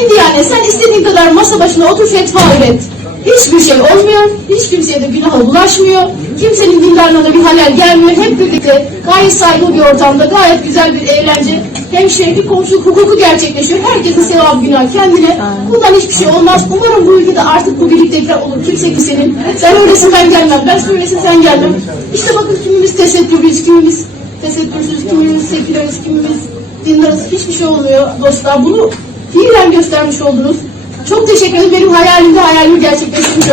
en diyane sen istediğin kadar masa başına otur fetva üret. Hiçbir şey olmuyor, hiç kimseye de günaha bulaşmıyor, kimsenin dindarına da bir halel gelmiyor. Hep birlikte gayet saygılı bir ortamda, gayet güzel bir eğlence, hemşehri, komşuluk hukuku gerçekleşiyor. Herkesin sevabı günah kendine. Bundan hiçbir şey olmaz. Umarım bu ülkede artık bu birliktelikler olur. Kimse kimsenin, sen öylesin ben gelmem, ben söylesin sen gelmem. İşte bakın kimimiz tesettürlüyüz, kimimiz tesettürsüz, kimimiz seküleriz, kimimiz dindarız. Hiçbir şey olmuyor dostlar. Bunu fiilen göstermiş oldunuz. Çok teşekkür ederim. Benim hayalimde hayalimi gerçekleştirmiş.